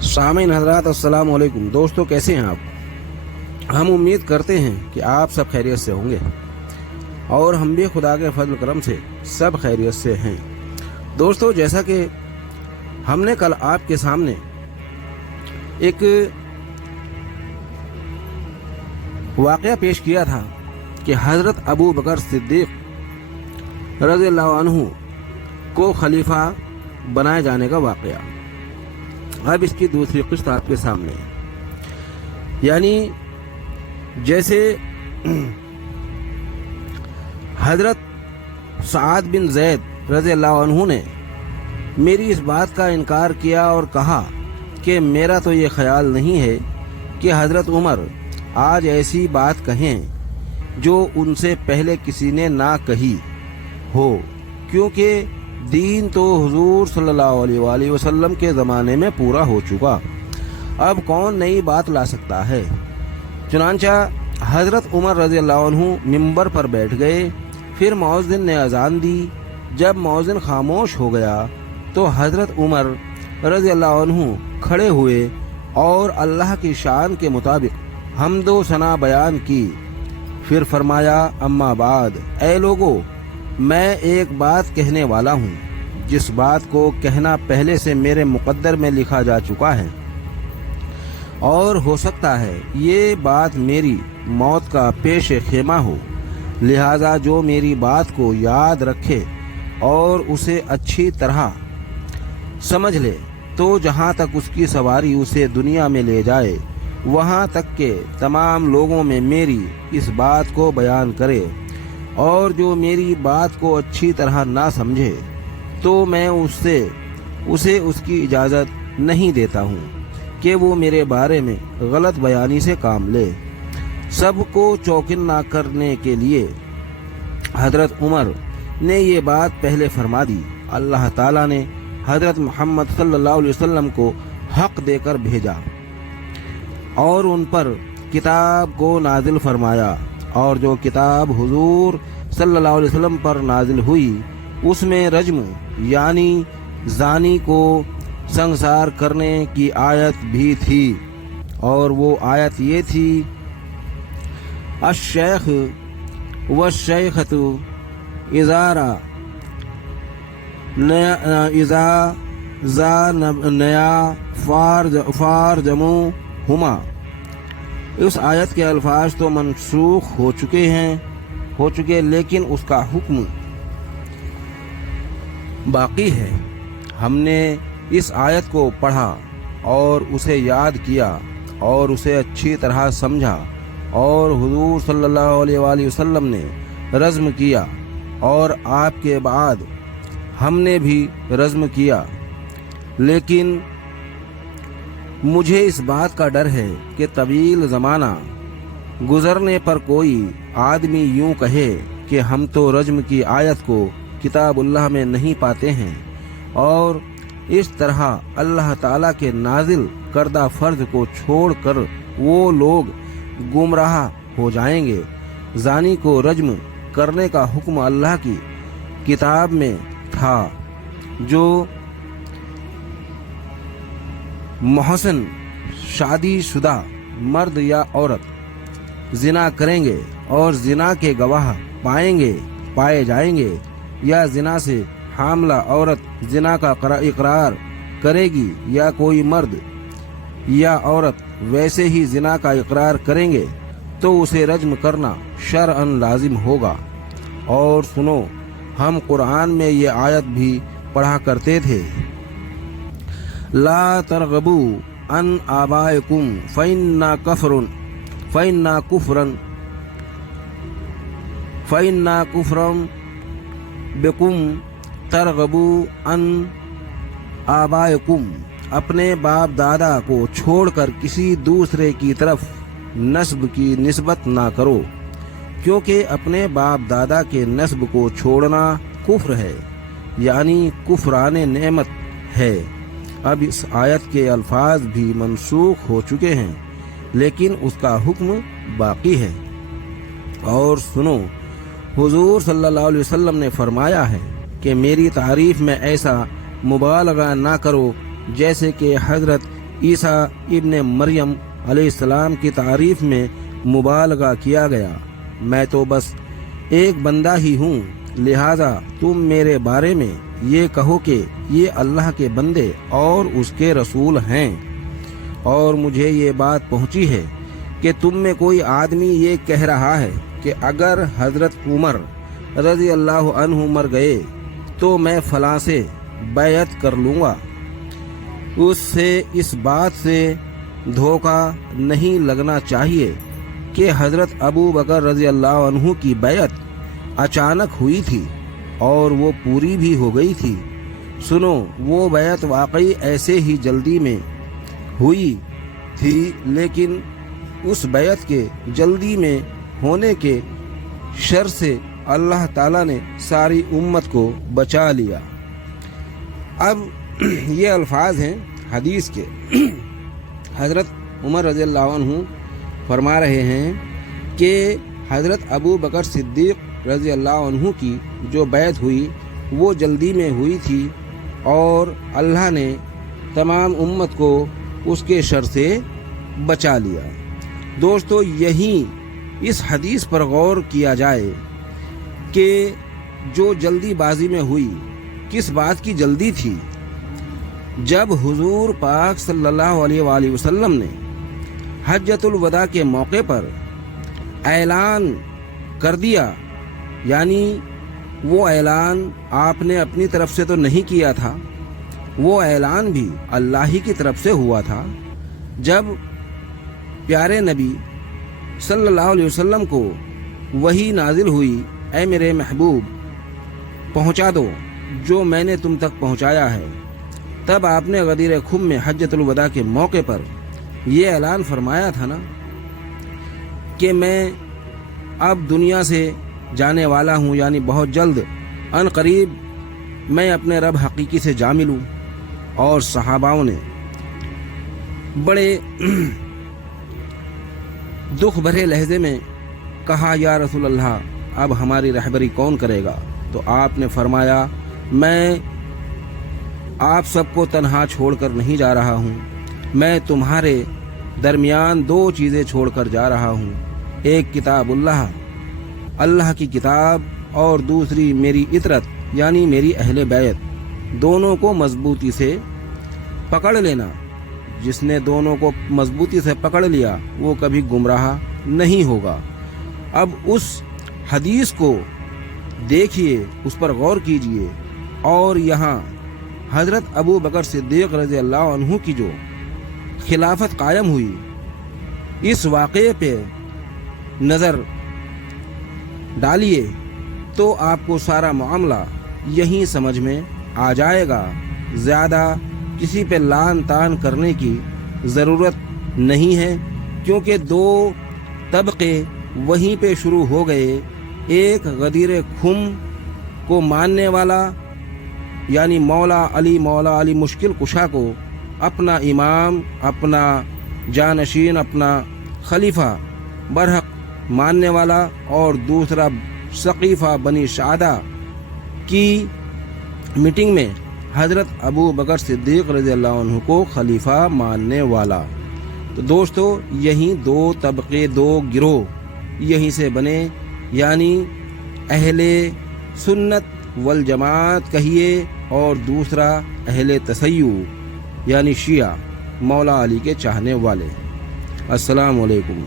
सामीन हज़रात अस्सलाम वालेकुम। दोस्तों, कैसे हैं आप? हम उम्मीद करते हैं कि आप सब खैरियत से होंगे और हम भी खुदा के फजल करम से सब खैरियत से हैं। दोस्तों, जैसा कि हमने कल आपके सामने एक वाक़या पेश किया था कि हज़रत अबू बकर सिद्दीक़ रज़ियल्लाहु अन्हु को खलीफा बनाए जाने का वाक़या। अब इसकी दूसरी किस्त आपके सामने है। यानी जैसे हज़रत सआद बिन ज़ैद रज़ियल्लाहु अन्हु ने मेरी इस बात का इनकार किया और कहा कि मेरा तो ये ख्याल नहीं है कि हज़रत उमर आज ऐसी बात कहें जो उनसे पहले किसी ने ना कही हो, क्योंकि दीन तो हुजूर सल्लल्लाहु अलैहि वसल्लम के ज़माने में पूरा हो चुका, अब कौन नई बात ला सकता है। चुनांचा हज़रत उमर रज़ियल्लाहु अन्हु मिंबर पर बैठ गए। फिर मौज़िन ने अज़ान दी। जब मौज़िन खामोश हो गया तो हज़रत उमर रज़ियल्लाहु अन्हु खड़े हुए और अल्लाह की शान के मुताबिक हम्दो सना बयान की। फिर फरमाया, अम्मा बाद, ऐ लोगो, मैं एक बात कहने वाला हूँ जिस बात को कहना पहले से मेरे मुक़द्दर में लिखा जा चुका है और हो सकता है ये बात मेरी मौत का पेश खेमा हो, लिहाजा जो मेरी बात को याद रखे और उसे अच्छी तरह समझ ले तो जहाँ तक उसकी सवारी उसे दुनिया में ले जाए वहाँ तक के तमाम लोगों में मेरी इस बात को बयान करे, और जो मेरी बात को अच्छी तरह ना समझे तो मैं उसे उसकी इजाज़त नहीं देता हूँ कि वो मेरे बारे में गलत बयानी से काम ले। सबको चौकन्ना करने के लिए हज़रत उमर ने ये बात पहले फरमा दी। अल्लाह ताला ने हज़रत मोहम्मद सल्लल्लाहु अलैहि वसल्लम को हक़ देकर भेजा और उन पर किताब को नाजिल फरमाया, और जो किताब हुजूर सल्लल्लाहु अलैहि वसल्लम पर नाजिल हुई उसमें रज्म यानी जानी को संसार करने की आयत भी थी, और वो आयत ये थी, अश-शैख़ वश-शैख़तु इज़ा नया फारजमू हुमा। उस आयत के अल्फाज तो मनसूख हो चुके, लेकिन उसका हुक्म बाकी है। हमने इस आयत को पढ़ा और उसे याद किया और उसे अच्छी तरह समझा, और हुजूर सल्लल्लाहु अलैहि वसल्लम ने रज़्म किया और आपके बाद हमने भी रज़्म किया। लेकिन मुझे इस बात का डर है कि तवील ज़माना गुज़रने पर कोई आदमी यूं कहे कि हम तो रज्म की आयत को किताबुल्लाह में नहीं पाते हैं, और इस तरह अल्लाह ताला के नाजिल करदा फ़र्ज को छोड़कर वो लोग गुमराह हो जाएंगे। ज़ानी को रज्म करने का हुक्म अल्लाह की किताब में था। जो मोहसन शादीशुदा मर्द या औरत जिना करेंगे और जिना के गवाह पाए जाएंगे, या जिना से हामला औरत जिना का इकरार करेगी, या कोई मर्द या औरत वैसे ही जिना का इकरार करेंगे, तो उसे रज्म करना शरअन लाजिम होगा। और सुनो, हम कुरान में ये आयत भी पढ़ा करते थे, ला तरगबू अन आबाइकुम फ़इन्ना कुफ्रन बिकुम तरगबू अन आबाइकुम। अपने बाप दादा को छोड़कर किसी दूसरे की तरफ नस्ब की निस्बत ना करो, क्योंकि अपने बाप दादा के नस्ब को छोड़ना कुफ्र है, यानी कुफ्राने नेमत है। अब इस आयत के अल्फाज भी मनसूख हो चुके हैं, लेकिन उसका हुक्म बाकी है। और सुनो, हुजूर सल्लल्लाहु अलैहि वसल्लम ने फरमाया है कि मेरी तारीफ में ऐसा मुबालगा ना करो जैसे कि हज़रत عیسیٰ ابن مریم علیہ السلام کی تعریف میں مبالغہ کیا گیا۔ میں تو بس ایک بندہ ہی ہوں، لہذا تم میرے بارے میں یہ کہو کہ یہ اللہ کے بندے اور اس کے رسول ہیں۔ اور مجھے یہ بات پہنچی ہے کہ تم میں کوئی آدمی یہ کہہ رہا ہے کہ اگر حضرت عمر رضی اللہ عنہ مر گئے تو میں فلاں سے بیعت کر لوں گا۔ اس سے اس بات سے دھوکہ نہیں لگنا چاہیے کہ حضرت ابو بکر رضی اللہ عنہ کی بیعت اچانک ہوئی تھی اور وہ پوری بھی ہو گئی تھی۔ سنو، وہ بیعت واقعی ایسے ہی جلدی میں ہوئی تھی، لیکن اس بیعت کے جلدی میں ہونے کے شر سے اللہ تعالیٰ نے ساری امت کو بچا لیا۔ اب یہ الفاظ ہیں حدیث کے۔ حضرت عمر رضی اللہ عنہ فرما رہے ہیں کہ حضرت ابو بکر صدیق رضی اللہ عنہ کی جو بیعت ہوئی وہ جلدی میں ہوئی تھی اور اللہ نے تمام امت کو اس کے شر سے بچا لیا۔ دوستو، یہیں اس حدیث پر غور کیا جائے کہ جو جلدی بازی میں ہوئی، کس بات کی جلدی تھی؟ جب حضور پاک صلی اللہ علیہ وآلہ وسلم نے حجۃ الوداع کے موقع پر اعلان کر دیا، یعنی وہ اعلان آپ نے اپنی طرف سے تو نہیں کیا تھا، وہ اعلان بھی اللہ ہی کی طرف سے ہوا تھا۔ جب پیارے نبی صلی اللہ علیہ وسلم کو وحی نازل ہوئی، اے میرے محبوب پہنچا دو جو میں نے تم تک پہنچایا ہے، تب آپ نے غدیر خم میں حجۃ الوداع کے موقع پر یہ اعلان فرمایا تھا نا کہ میں اب دنیا سے جانے والا ہوں، یعنی بہت جلد ان قریب میں اپنے رب حقیقی سے جا ملوں۔ اور صحاباؤں نے بڑے دکھ بھرے لہجے میں کہا، یا رسول اللہ، اب ہماری رہبری کون کرے گا؟ تو آپ نے فرمایا، میں آپ سب کو تنہا چھوڑ کر نہیں جا رہا ہوں، میں تمہارے درمیان دو چیزیں چھوڑ کر جا رہا ہوں، ایک کتاب اللہ کی کتاب، اور دوسری میری اطرت یعنی میری اہل بیت۔ دونوں کو مضبوطی سے پکڑ لینا۔ جس نے دونوں کو مضبوطی سے پکڑ لیا وہ کبھی گمراہ نہیں ہوگا۔ اب اس حدیث کو دیکھیے، اس پر غور کیجیے، اور یہاں حضرت ابو بکر صدیق رضی اللہ عنہ کی جو خلافت قائم ہوئی، اس واقعے پہ نظر ڈالیے تو آپ کو سارا معاملہ یہیں سمجھ میں آ جائے گا۔ زیادہ کسی پہ لان تان کرنے کی ضرورت نہیں ہے، کیونکہ دو طبقے وہیں پہ شروع ہو گئے۔ ایک غدیر خم کو ماننے والا، یعنی مولا علی مشکل کشا کو اپنا امام، اپنا جانشین، اپنا خلیفہ برحق ماننے والا، اور دوسرا ثقیفہ بنی سعدہ کی میٹنگ میں حضرت ابو بکر صدیق رضی اللہ عنہ کو خلیفہ ماننے والا۔ تو دوستو، یہیں دو طبقے، دو گروہ یہیں سے بنے، یعنی اہل سنت والجماعت کہیے، اور دوسرا اہل تشیع یعنی شیعہ، مولا علی کے چاہنے والے۔ السلام علیکم۔